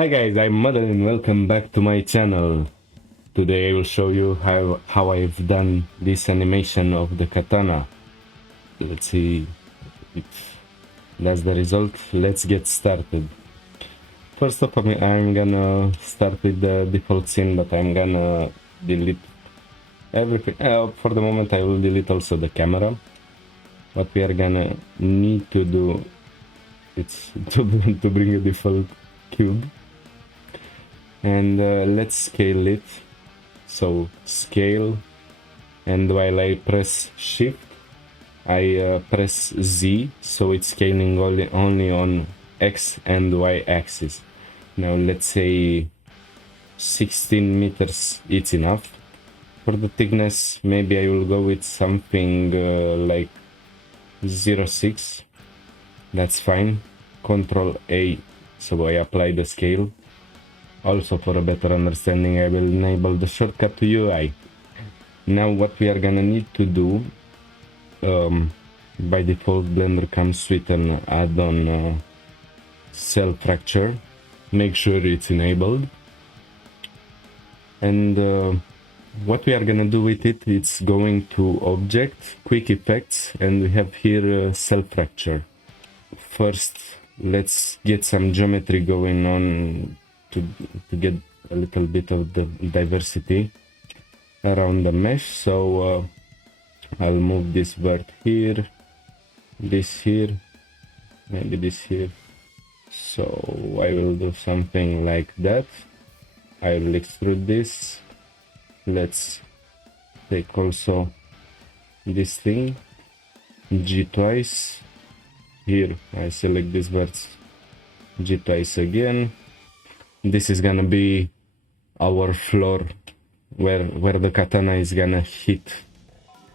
Hi guys, I'm Madan and welcome back to my channel. Today I will show you how I've done this animation of the katana. Let's see if that's the result. Let's get started. First off, I'm gonna start with the default scene, but I'm gonna delete everything. For the moment I will delete also the camera. What we are gonna need to do is to bring a default cube. And let's scale it. So scale, and while I press shift I press Z, so it's scaling only on X and Y axis. Now let's say 16 meters, it's enough. For the thickness maybe I will go with something like 0.6. That's fine. Control A, so I apply the scale. Also, for a better understanding, I will enable the shortcut to UI. Now what we are gonna need to do, by default Blender comes with an add-on cell fracture. Make sure it's enabled. And what we are gonna do with it, it's going to Object, Quick Effects, and we have here cell fracture. First, let's get some geometry going on to get a little bit of the diversity around the mesh. So I'll move this vert here, this here, maybe this here. So I will do something like that. I will extrude this. Let's take also this thing, G twice. Here I select this vert, G twice again. This is gonna be our floor where the katana is gonna hit.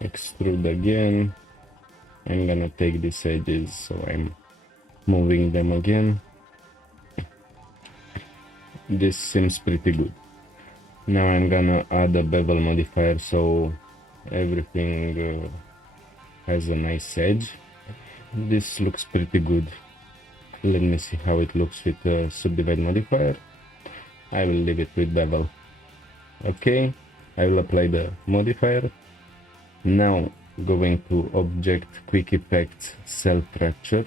Extrude again. I'm gonna take these edges, so I'm moving them again. This seems pretty good. Now I'm gonna add a bevel modifier so everything has a nice edge. This looks pretty good. Let me see how it looks with the subdivide modifier. I will leave it with bevel. Okay, I will apply the modifier. Now going to Object, Quick Effects, Cell Fracture.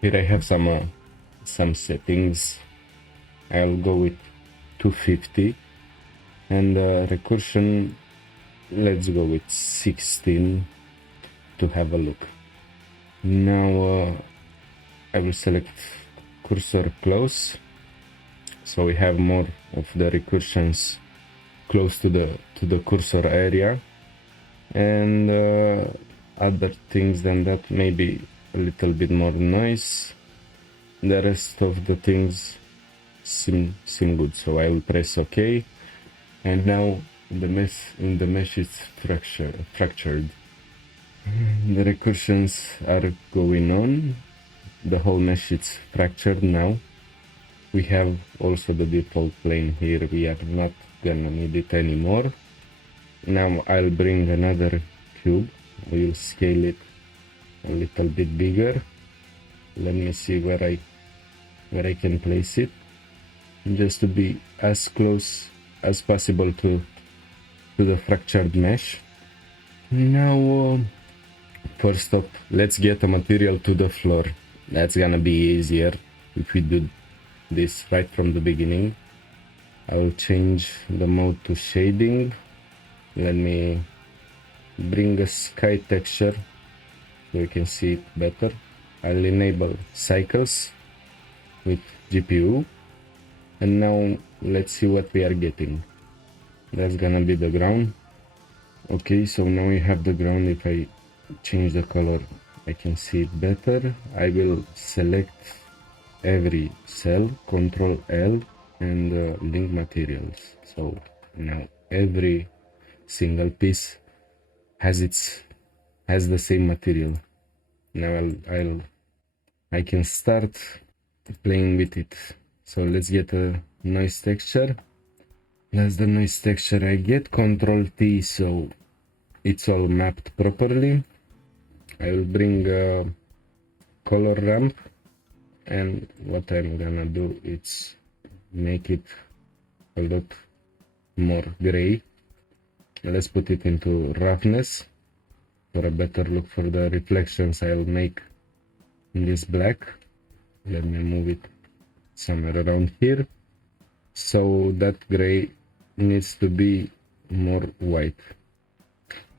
Here I have some settings. I'll go with 250, and recursion, let's go with 16 to have a look. Now I will select cursor close, so we have more of the recursions close to the cursor area, and other things than that, maybe a little bit more noise. The rest of the things seem good, so I will press OK. And now the mesh is fractured. The recursions are going on. The whole mesh is fractured now. We have also the default plane here. We are not gonna need it anymore. Now I'll bring another cube. We'll scale it a little bit bigger. Let me see where I can place it, just to be as close as possible to the fractured mesh. Now first up, let's get a material to the floor. That's gonna be easier if we do this right from the beginning. I will change the mode to shading. Let me bring a sky texture so you can see it better. I'll enable cycles with GPU, and now let's see what we are getting. That's gonna be the ground. Okay, so now we have the ground. If I change the color, I can see it better. I will select every cell, Control L, and link materials. So now every single piece has the same material. Now I can start playing with it. So let's get a noise texture. That's the noise texture I get. Control T, so it's all mapped properly. I will bring a color ramp, and what I'm gonna do is make it a lot more gray. Let's put it into roughness. For a better look for the reflections, I'll make this black. Let me move it somewhere around here. So that gray needs to be more white.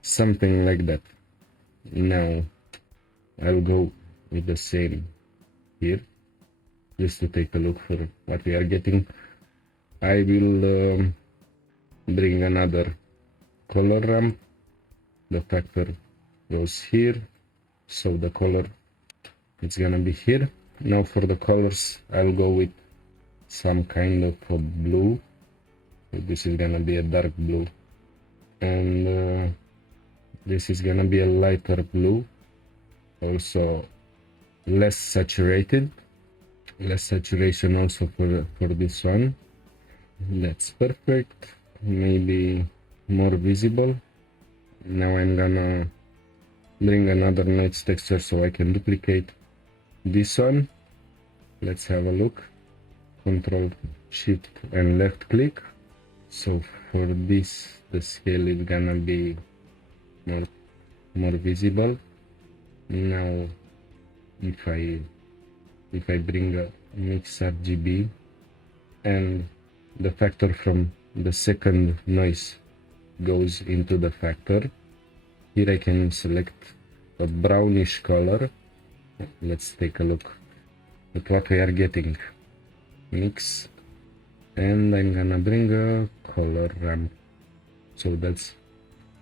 Something like that. Now I'll go with the same here, just to take a look for what we are getting. I will bring another color ramp. The factor goes here, so the color it's gonna be here. Now for the colors, I'll go with some kind of a blue. So this is gonna be a dark blue, and this is gonna be a lighter blue, also less saturated. Less saturation also for this one. That's perfect. Maybe more visible. Now I'm gonna bring another night texture so I can duplicate this one. Let's have a look. Control Shift and left click. So for this the scale is gonna be more visible. Now if I bring a mix RGB and the factor from the second noise goes into the factor, here I can select a brownish color. Let's take a look at what we are getting. Mix, and I'm gonna bring a color ramp. So that's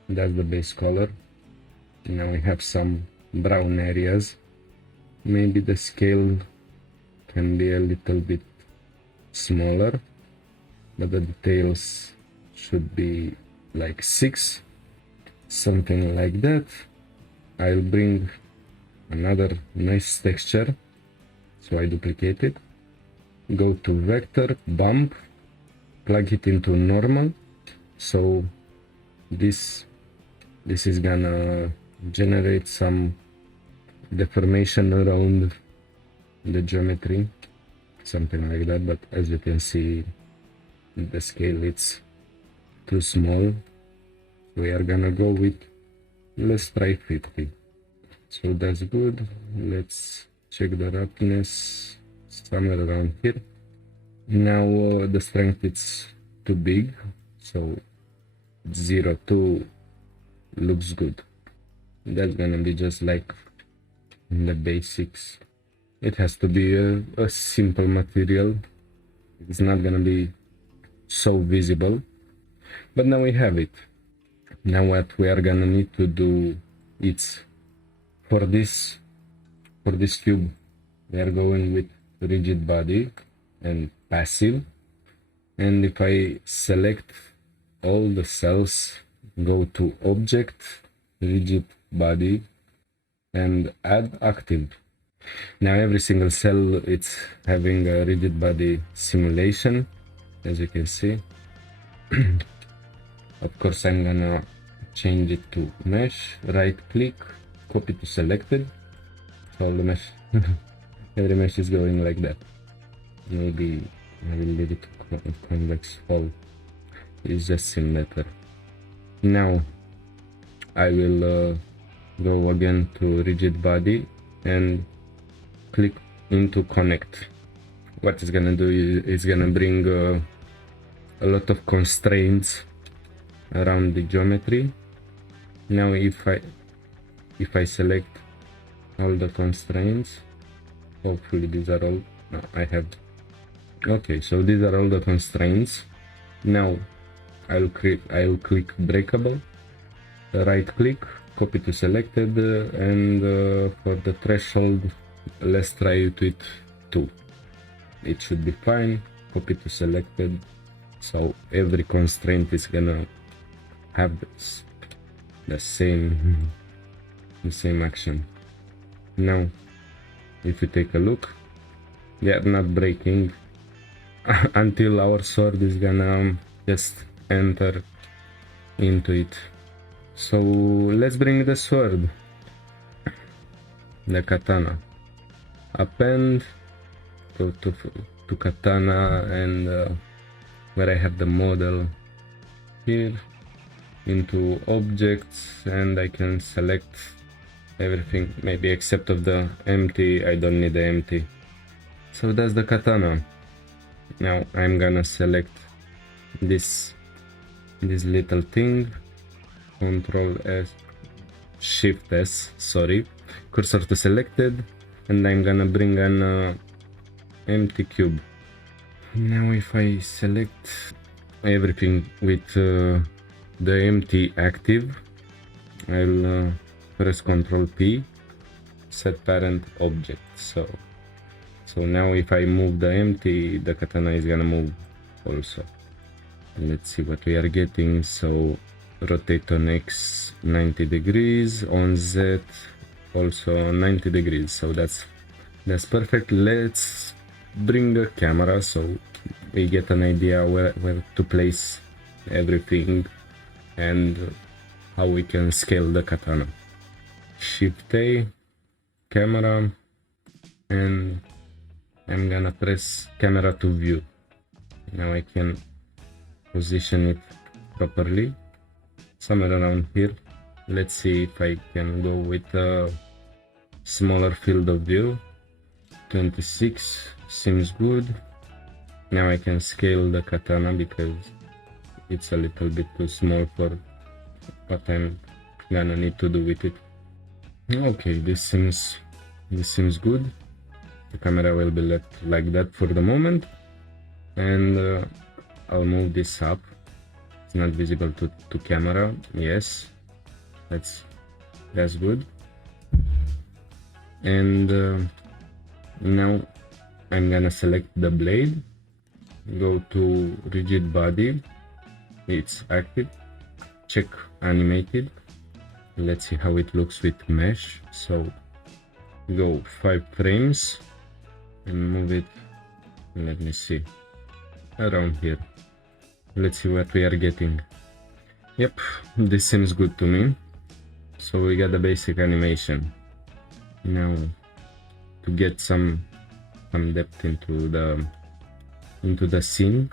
the base color. Now we have some brown areas. Maybe the scale can be a little bit smaller, but the details should be like 6, something like that. I'll bring another nice texture, so I duplicate it, go to vector, bump, plug it into normal. So this is gonna generate some deformation around the geometry, something like that, but as you can see the scale it's too small. We are gonna go with, let's try 50. So that's good. Let's check the roughness somewhere around here. Now the strength it's too big, so 0.2 looks good. That's gonna be just like the basics. It has to be a simple material. It's not gonna be so visible, but now we have it. Now what we are gonna need to do is for this cube we are going with rigid body and passive, and if I select all the cells, go to object, rigid body, and add active. Now every single cell it's having a rigid body simulation, as you can see. Of course I'm gonna change it to mesh, right click, copy to selected. So all the mesh every mesh is going like that. Maybe I will leave it to convex fall. It just seems better. Now I will go again to rigid body and click into connect. What it's gonna do is gonna bring a lot of constraints around the geometry. Now if I select all the constraints, hopefully these are all, no, I have, okay, so these are all the constraints. Now I'll click breakable, right click, copy to selected, and for the threshold let's try it with 2. It should be fine. Copy to selected, so every constraint is gonna have the same action. Now if you take a look, they are not breaking until our sword is gonna just enter into it. So let's bring the sword, the katana, append, go to to Katana, and where I have the model here, into objects, and I can select everything, maybe except of the empty. I don't need the empty. So that's the Katana. Now I'm gonna select this little thing, Control S, Shift S, sorry, cursor to selected, and I'm gonna bring an empty cube. Now if I select everything with the empty active, I'll press Control P, set parent object. So now if I move the empty, the Katana is gonna move also. Let's see what we are getting. So rotate on X 90 degrees, on Z also 90 degrees. So that's perfect. Let's bring the camera so we get an idea where to place everything and how we can scale the Katana. Shift A, camera, and I'm gonna press camera to view. Now I can position it properly, somewhere around here. Let's see if I can go with a smaller field of view. 26 seems good. Now I can scale the Katana because it's a little bit too small for what I'm gonna need to do with it. Okay, this seems good. The camera will be left like that for the moment, and I'll move this up. It's not visible to camera. Yes, that's good. And now I'm gonna select the blade, go to rigid body, it's active, check animated. Let's see how it looks with mesh. So go 5 frames and move it, let me see, around here. Let's see what we are getting. Yep, this seems good to me. So we got the basic animation. Now to get some depth into the scene,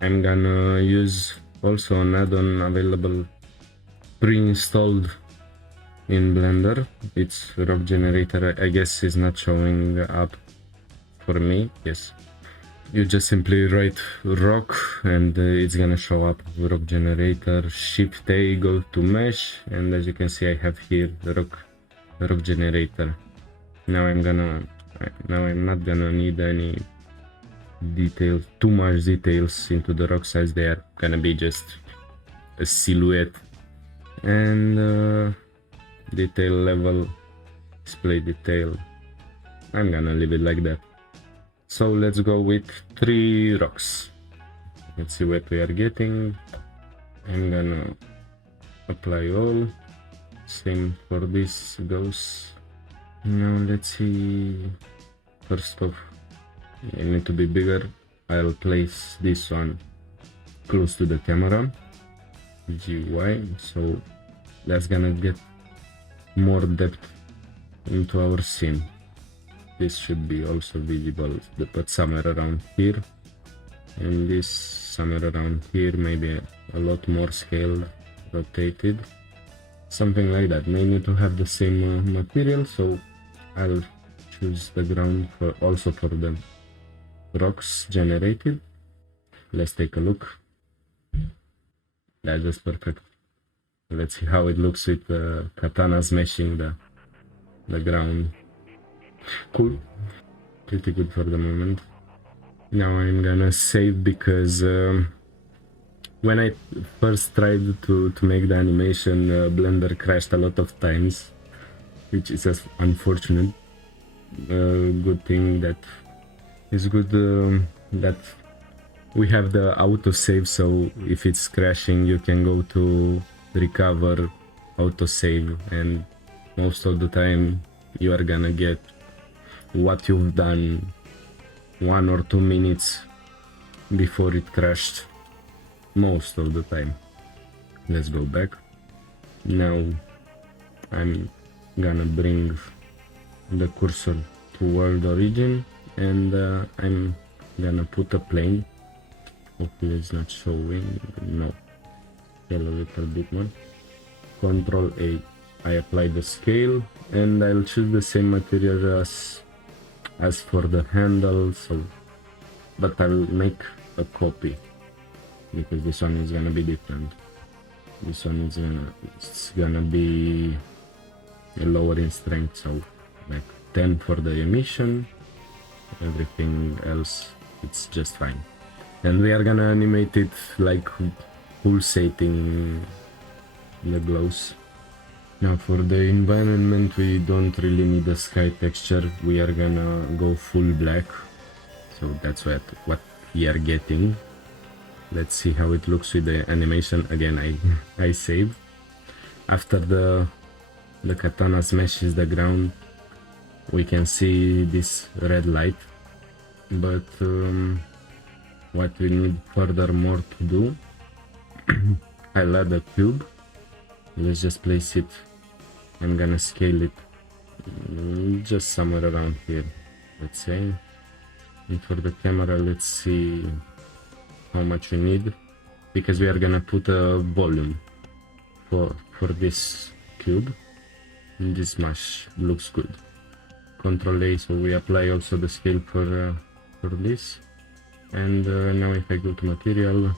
I'm gonna use also an add-on available pre-installed in Blender. It's rock generator. I guess is not showing up for me. Yes, you just simply write rock and it's gonna show up rock generator. Shift A, go to mesh, and as you can see I have here the rock generator. Now I'm not gonna need any details, too much details into the rock size. They are gonna be just a silhouette. And detail level, display detail, I'm gonna leave it like that. So let's go with 3 rocks. Let's see what we are getting. I'm gonna apply all, same for this goes. Now let's see, first off, I need to be bigger. I'll place this one close to the camera, GY, so that's gonna get more depth into our scene. This should be also visible, but somewhere around here, and this somewhere around here, maybe a lot more scaled, rotated, something like that. May need to have the same material, so I'll choose the ground also for the rocks generated. Let's take a look. That's just perfect. Let's see how it looks with the Katana smashing the ground. Cool, pretty good for the moment. Now I'm gonna save because when I first tried to make the animation, Blender crashed a lot of times, which is just unfortunate. Good thing that is good that we have the autosave, so if it's crashing you can go to recover, autosave, and most of the time you are gonna get what you've done 1 or 2 minutes before it crashed, most of the time. Let's go back. Now I'm gonna bring the cursor to world origin, and I'm Gonna put a plane. Hopefully it's not showing. No. Scale a little bit more. Control A. I apply the scale and I'll choose the same material as for the handle, so but I'll make a copy because this one is gonna be different. This one is gonna be lower in strength, so like 10 for the emission. Everything else it's just fine. And we are gonna animate it like pulsating the glows. Now for the environment we don't really need a sky texture, we are gonna go full black, so that's what we are getting. Let's see how it looks with the animation. Again, I save. After the katana smashes the ground, we can see this red light, but what we need furthermore to do, I'll add a cube. Let's just place it. I'm gonna scale it just somewhere around here, let's say. And for the camera, let's see how much we need, because we are gonna put a volume for this cube. And this mesh looks good. Control A, so we apply also the scale for this. And now if I go to material,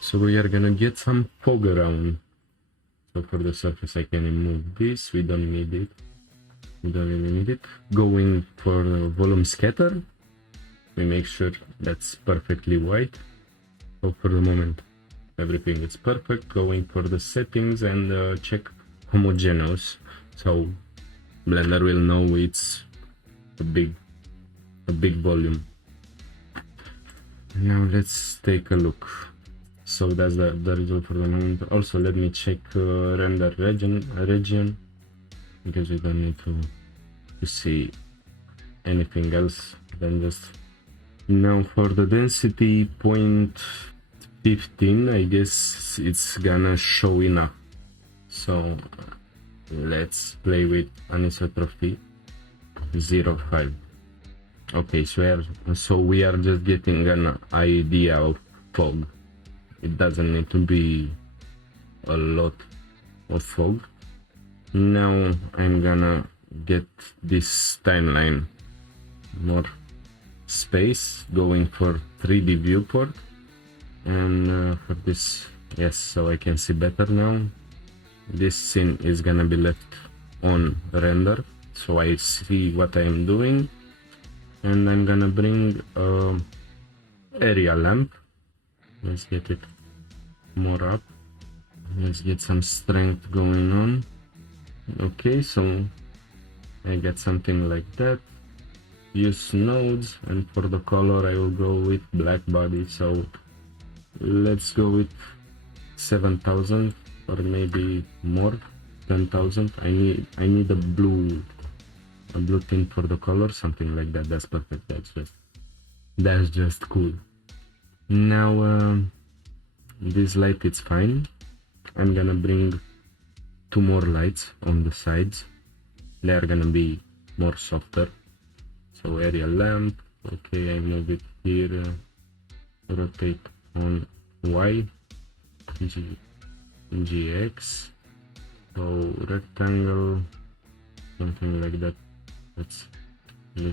so we are gonna get some fog around. So for the surface I can remove this, we don't need it. We don't really need it. Going for volume scatter, we make sure that's perfectly white. So for the moment everything is perfect. Going for the settings and check homogeneous, so Blender will know it's a big volume. Now let's take a look. So that's the result for the moment. Also let me check render region, because we don't need to see anything else than just. Now for the density 0.15, I guess it's gonna show enough. So let's play with anisotropy 0.5. Okay, so we are just getting an idea of fog. It doesn't need to be a lot of fog. Now I'm gonna get this timeline more space, going for 3D viewport, and for this, yes, so I can see better now. This scene is gonna be left on render, so I see what I am doing, and I'm gonna bring area lamp. Let's get it more up. Let's get some strength going on. Okay, so I get something like that. Use nodes, and for the color I will go with black body, so let's go with 7,000 or maybe more, 10,000. I need a blue tint for the color, something like that. That's perfect. That's just cool. Now this light is fine. I'm gonna bring 2 more lights on the sides. They are gonna be more softer. So area lamp, okay, I move it here, rotate on Y, GX, so rectangle, something like that. Let's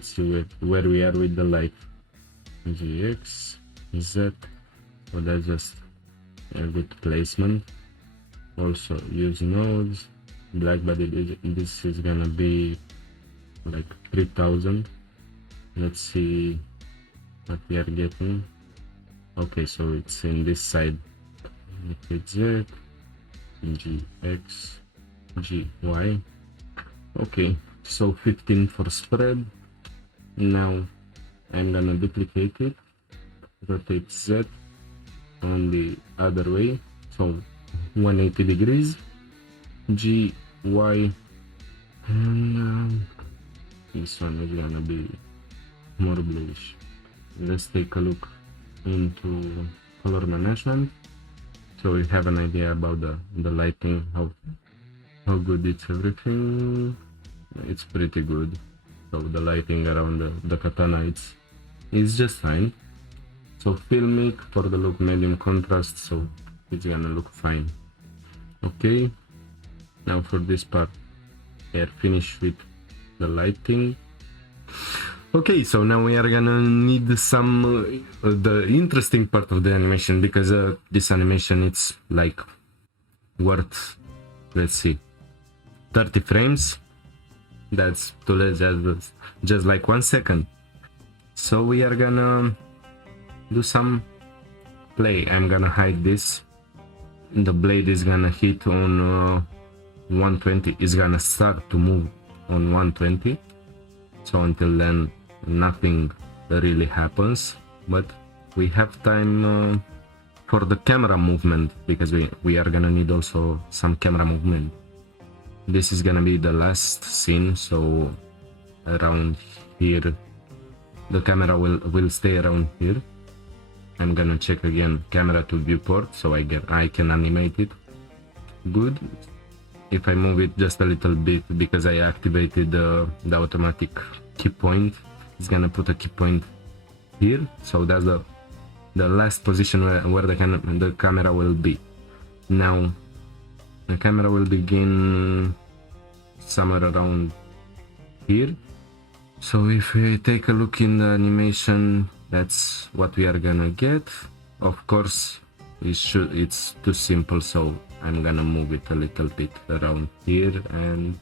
see where we are with the light. GX, Z, so that's just a good placement. Also use nodes, black body, this is gonna be like 3000. Let's see what we are getting. Okay, so it's in this side. Okay, Z, GX, GY. Okay, so 15 for spread. Now I'm gonna duplicate it, rotate Z on the other way, so 180 degrees, GY, and this one is gonna be more bluish. Let's take a look into color management, so we have an idea about the lighting, how good it's everything. It's pretty good. So the lighting around the katana, it's just fine. So filmic for the look, medium contrast, so it's gonna look fine. Okay, now for this part, we are finished with the lighting. Okay, so now we are gonna need some the interesting part of the animation, because this animation, it's like worth, let's see, 30 frames. That's just like 1 second. So we are gonna do some play. I'm gonna hide this. The blade is gonna hit on 120. It's gonna start to move on 120. So until then, nothing really happens. But we have time for the camera movement, because we are gonna need also some camera movement. This is gonna be the last scene, so around here, the camera will stay around here. I'm gonna check again camera to viewport, so I can animate it. Good. If I move it just a little bit, because I activated the automatic key point, it's gonna put a key point here. So that's the last position where the camera will be. Now the camera will begin somewhere around here. So if we take a look in the animation, that's what we are gonna get. Of course, it's too simple, so I'm gonna move it a little bit around here, and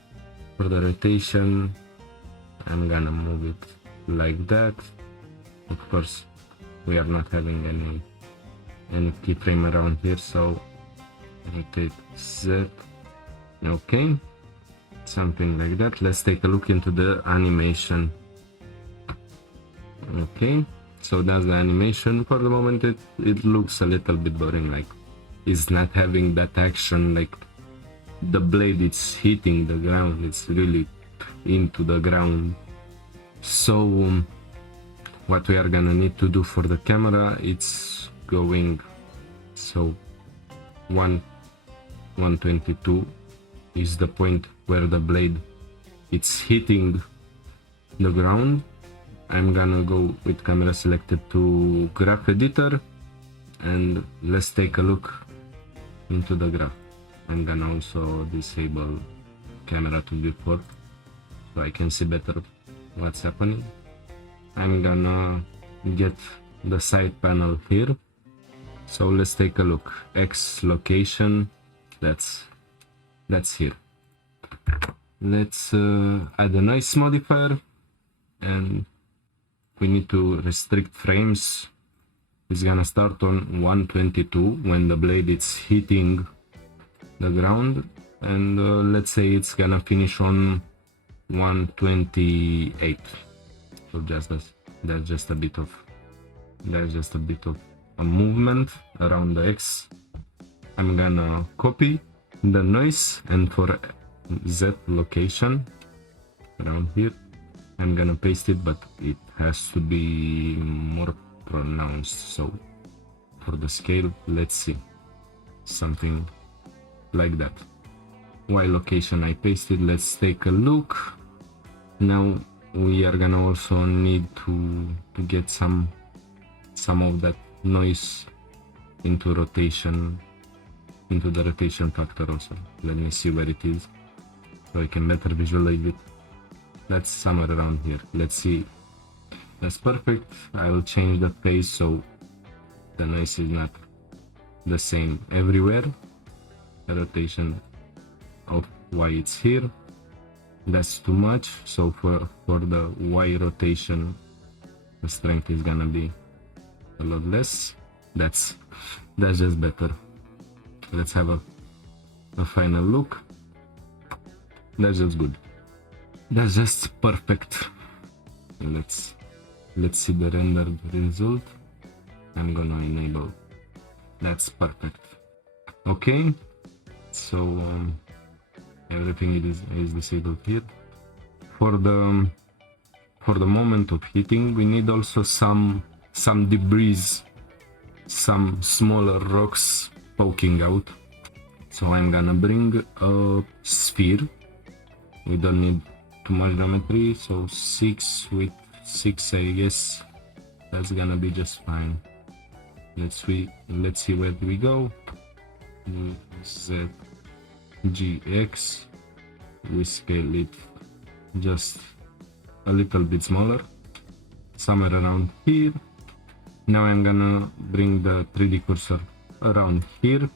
for the rotation, I'm gonna move it like that. Of course, we are not having any keyframe around here, so rotate Z. Okay, something like that. Let's take a look into the animation. Okay, so that's the animation. For the moment, it looks a little bit boring, like it's not having that action, like the blade it's hitting the ground, it's really into the ground. So what we are gonna need to do for the camera, it's going, so 122 is the point where the blade it's hitting the ground. I'm gonna go with camera selected to graph editor, and let's take a look into the graph. I'm gonna also disable camera to viewport so I can see better what's happening. I'm gonna get the side panel here. So let's take a look. X location, that's here. Let's add a noise modifier, and we need to restrict frames. It's gonna start on 122 when the blade is hitting the ground, and let's say it's gonna finish on 128. So that's just a bit of a movement around the X. I'm gonna copy the noise, and for Z location around here, I'm gonna paste it, but it has to be more pronounced. So for the scale, let's see, something like that. Y location I pasted. Let's take a look. Now we are gonna also need to get some of that noise into rotation, into the rotation factor also. Let me see where it is so I can better visualize it. That's somewhere around here. Let's see. That's perfect. I'll change the phase so the noise is not the same everywhere. The rotation of Y it's here. That's too much. So for the Y rotation, the strength is gonna be a lot less. That's just better. Let's have a final look. That's just good. That's just perfect. Let's see the rendered result. I'm gonna enable. That's perfect. Okay, so everything is disabled here. For the moment of heating, we need also some debris, some smaller rocks poking out. So I'm gonna bring a sphere. We don't need too much geometry, so 6 with 6, I guess That's gonna be just fine. Let's see where we go. Z, G, X. We scale it just a little bit smaller, somewhere around here. Now I'm gonna bring the 3D cursor around here,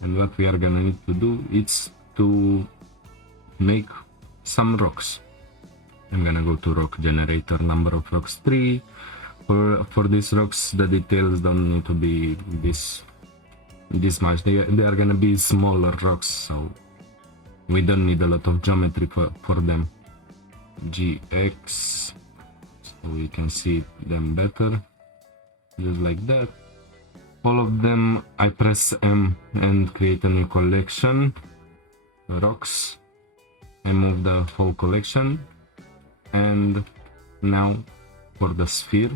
and what we are gonna need to do is to make some rocks. I'm gonna go to rock generator, number of rocks 3. For these rocks, the details don't need to be this much. They are gonna be smaller rocks, so we don't need a lot of geometry for them. GX, so we can see them better, just like that. All of them, I press M and create a new collection, rocks. I move the whole collection, and now for the sphere,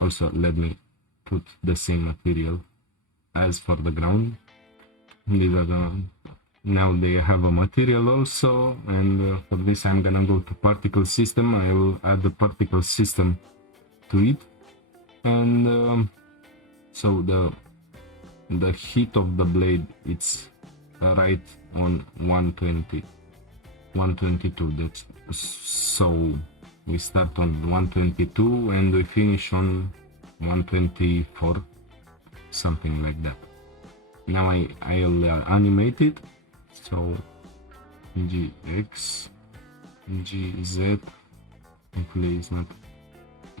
also let me put the same material as for the ground. These are now they have a material also, and for this I'm gonna go to particle system. I will add the particle system to it, and so the heat of the blade, it's right on 122. That's so we start on 122 and we finish on 124, something like that. Now I'll animate it. So GX, GZ, hopefully it's not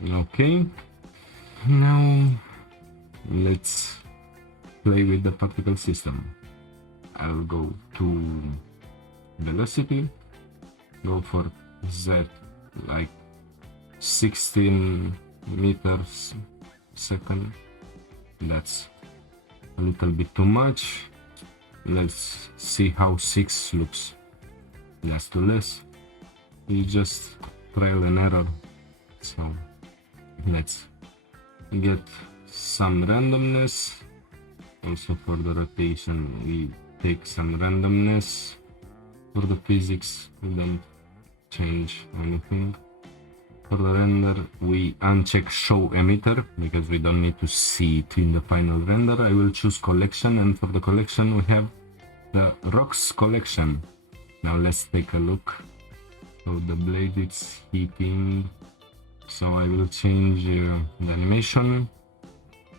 okay. Now let's play with the particle system. I'll go to velocity, go for Z like 16 meters second. That's a little bit too much. Let's see how 6 looks. That's too less. You just trial and error. So let's get some randomness. Also for the rotation, we take some randomness. For the physics, we don't change anything. For the render, we uncheck show emitter because we don't need to see it in the final render. I will choose collection, and for the collection we have the rocks collection. Now let's take a look. So the blade is heating, so I will change the animation.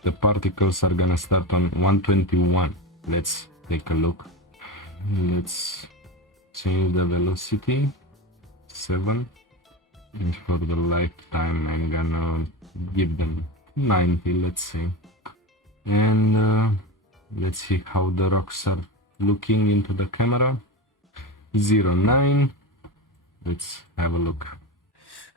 The particles are gonna start on 121. Let's take a look. Let's change the velocity 7. And for the lifetime, I'm gonna give them 90, let's say. And let's see how the rocks are looking into the camera. 09. Let's have a look.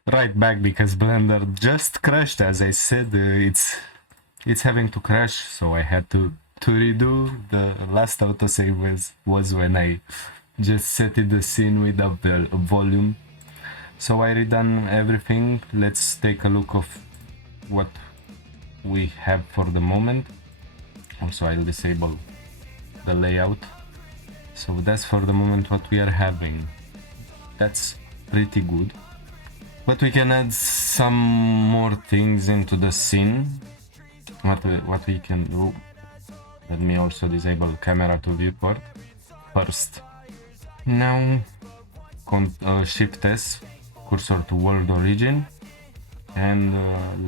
Right back, because Blender just crashed. As I said, it's having to crash, so I had to redo. The last autosave was when I just set the scene without the volume. So I redone everything. Let's take a look of what we have for the moment. Also, I'll disable the layout. So that's for the moment what we are having. That's pretty good. But we can add some more things into the scene. What we can do. Let me also disable camera to viewport first. Now Shift S, cursor to world origin, and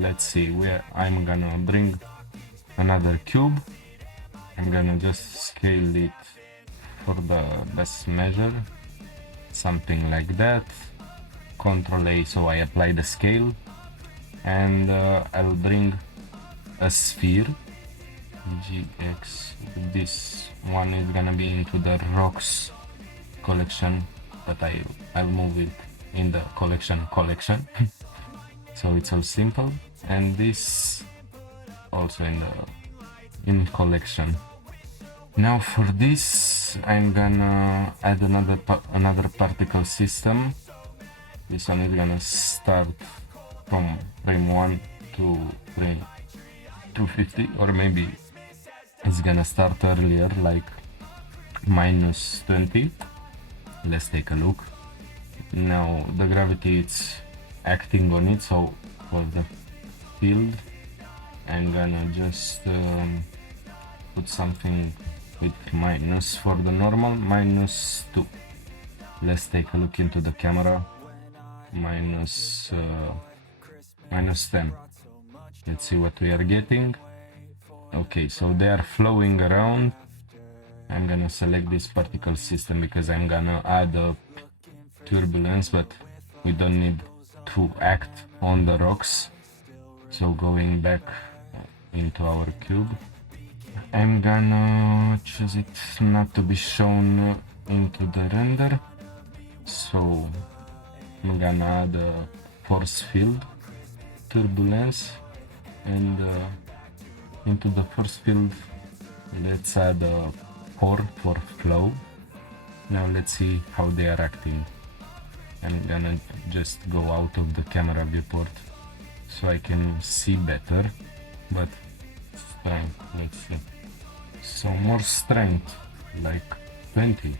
let's see where I'm gonna bring another cube. I'm gonna just scale it for the best measure, something like that. Ctrl A, so I apply the scale, and I'll bring a sphere. GX, this one is gonna be into the rocks collection, but I'll move it in the collection so it's all simple, and this also in collection. Now for this I'm gonna add another particle system. This one is gonna start from frame 1 to frame 250, or maybe it's gonna start earlier, like -20. Let's take a look. Now the gravity is acting on it, so for the field, I'm gonna just put something with minus for the normal, -2. Let's take a look into the camera. -10. Let's see what we are getting. Okay, so they are flowing around. I'm gonna select this particle system because I'm gonna add a turbulence, but we don't need to act on the rocks. So going back into our cube, I'm gonna choose it not to be shown into the render. So I'm gonna add a force field turbulence, and into the force field let's add a pore for flow. Now let's see how they are acting. I'm gonna just go out of the camera viewport so I can see better, but strength, let's see. So more strength, like 20.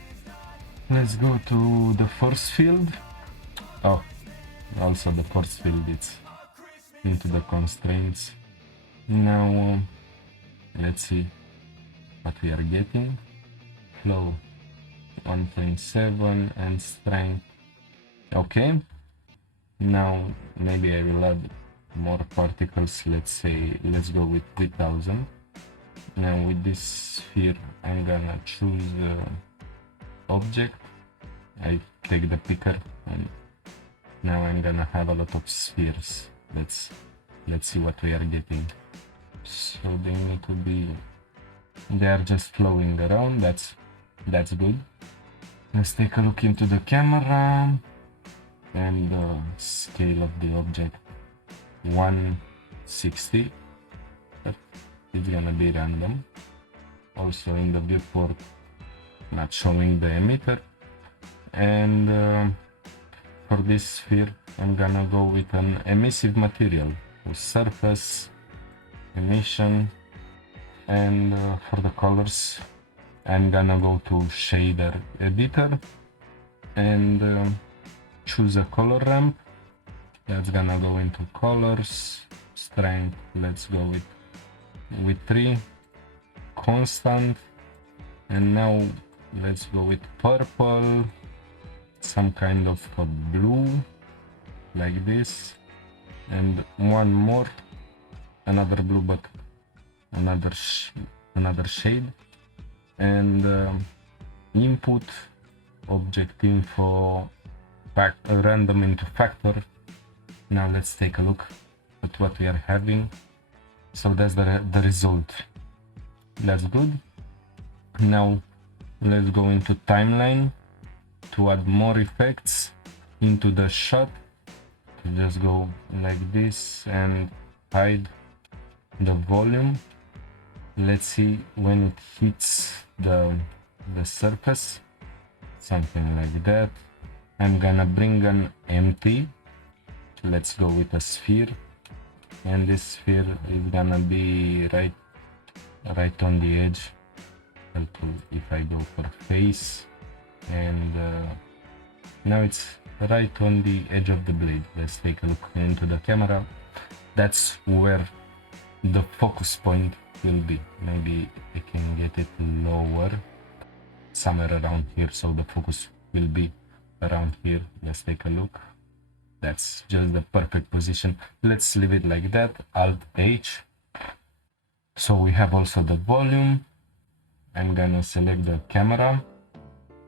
Let's go to the force field. Oh, also the force field, it's into the constraints. Now let's see what we are getting. Flow 1.7 and strength. Okay, now maybe I will add more particles. Let's go with 3000. Now with this sphere I'm gonna choose object. I take the picker and now I'm gonna have a lot of spheres. Let's see what we are getting. So they need to be, they are just flowing around. That's good. Let's take a look into the camera, and the scale of the object 160. It's gonna be random. Also in the viewport, not showing the emitter. And for this sphere I'm gonna go with an emissive material with surface emission, and for the colors I'm gonna go to shader editor and choose a color ramp. That's gonna go into colors, strength, let's go with 3, constant, and now let's go with purple, some kind of a blue like this, and one more, another blue but another shade, and input object info random into factor. Now let's take a look at what we are having. So that's the result. That's good. Now let's go into timeline to add more effects into the shot. Just go like this and hide the volume. Let's see when it hits the surface, something like that. I'm gonna bring an empty. Let's go with a sphere, and this sphere is gonna be right on the edge. If I go for face, and now it's right on the edge of the blade. Let's take a look into the camera. That's where the focus point will be. Maybe I can get it lower, somewhere around here, so the focus will be around here. Let's take a look. That's just the perfect position. Let's leave it like that. Alt H. So we have also the volume. I'm gonna select the camera,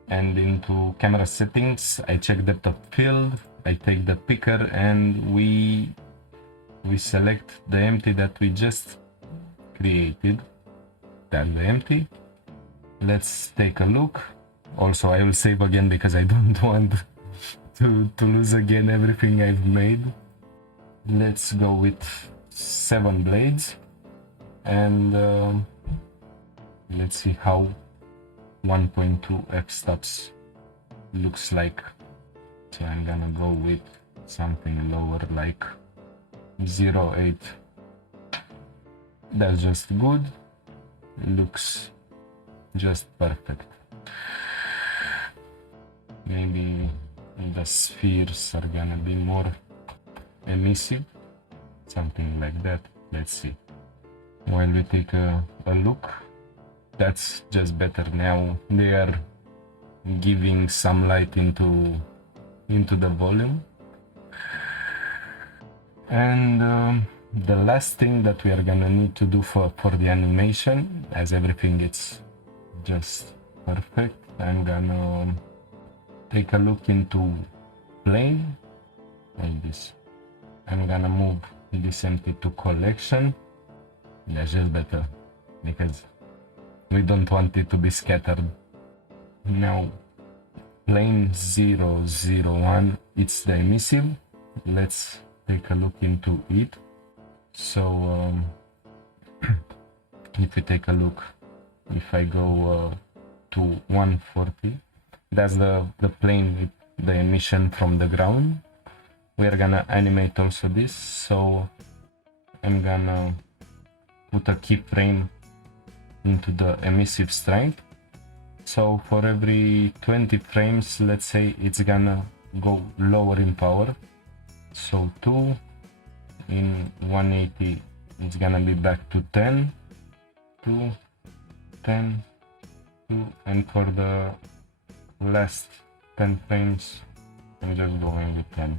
and into camera settings I check depth of field. I take the picker and we select the empty that we just created. That's the empty. Let's take a look. Also I will save again because I don't want to lose again everything I've made. Let's go with 7 blades, and let's see how 1.2 f-stops looks like. So I'm gonna go with something lower, like 0.8. That's just good. Looks just perfect. Maybe the spheres are gonna be more emissive, something like that. Let's see. While we take a look, that's just better. Now they are giving some light into the volume. And the last thing that we are gonna need to do for the animation, as everything is just perfect, I'm gonna take a look into plane like this. I'm gonna move this empty to collection. That's just better because we don't want it to be scattered. Now plane 001, it's the emissive. Let's take a look into it. So if we take a look, if I go to 140, that's the plane with the emission from the ground. We're gonna animate also this, so I'm gonna put a keyframe into the emissive strength. So for every 20 frames, let's say it's gonna go lower in power. So 2 in 180, it's gonna be back to 10, 2, 10, 2, and for the last 10 frames, I'm just going with 10.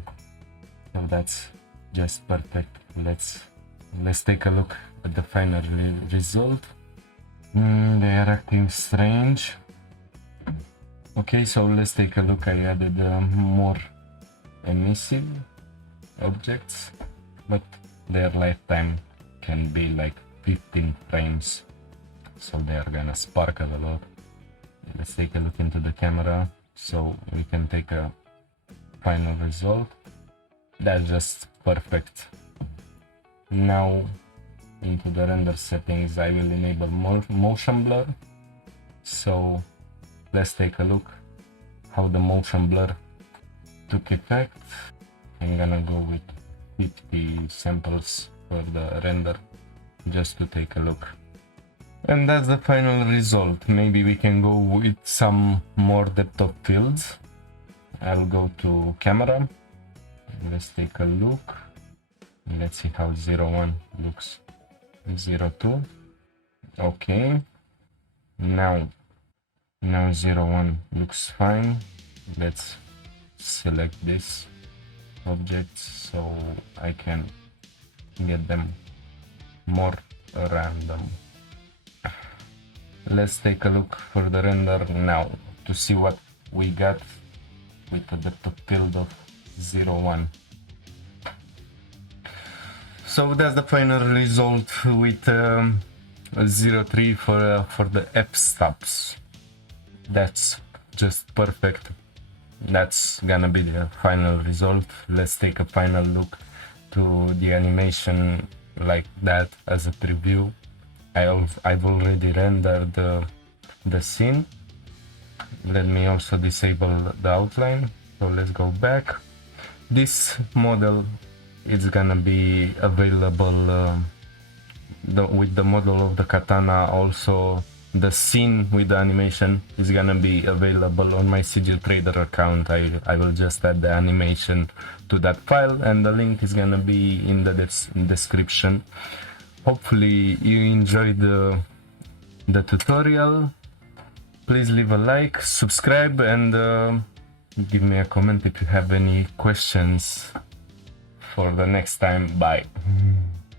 So that's just perfect. Let's take a look at the final result. They are acting strange. Okay, so let's take a look. I added more emissive objects, but their lifetime can be like 15 frames, so they are gonna sparkle a lot. Let's take a look into the camera so we can take a final result. That's just perfect. Now into the render settings, I will enable motion blur. So let's take a look how the motion blur took effect. I'm gonna go with 50 samples for the render just to take a look. And that's the final result. Maybe we can go with some more depth of fields. I'll go to camera. Let's take a look. Let's see how 01 looks. 02. Okay. Now 01 looks fine. Let's select this objects so I can get them more random. Let's take a look for the render now to see what we got with the depth of field of 01. So that's the final result with 03 for the f-stops. That's just perfect. That's gonna be the final result. Let's take a final look to the animation like that as a preview. I've already rendered the scene. Let me also disable the outline. So let's go back. This model is gonna be available with the model of the Katana. Also the scene with the animation is gonna be available on my Sigil Trader account. I will just add the animation to that file, and the link is gonna be in the description. Hopefully you enjoyed the tutorial. Please leave a like, subscribe, and give me a comment if you have any questions for the next time. Bye.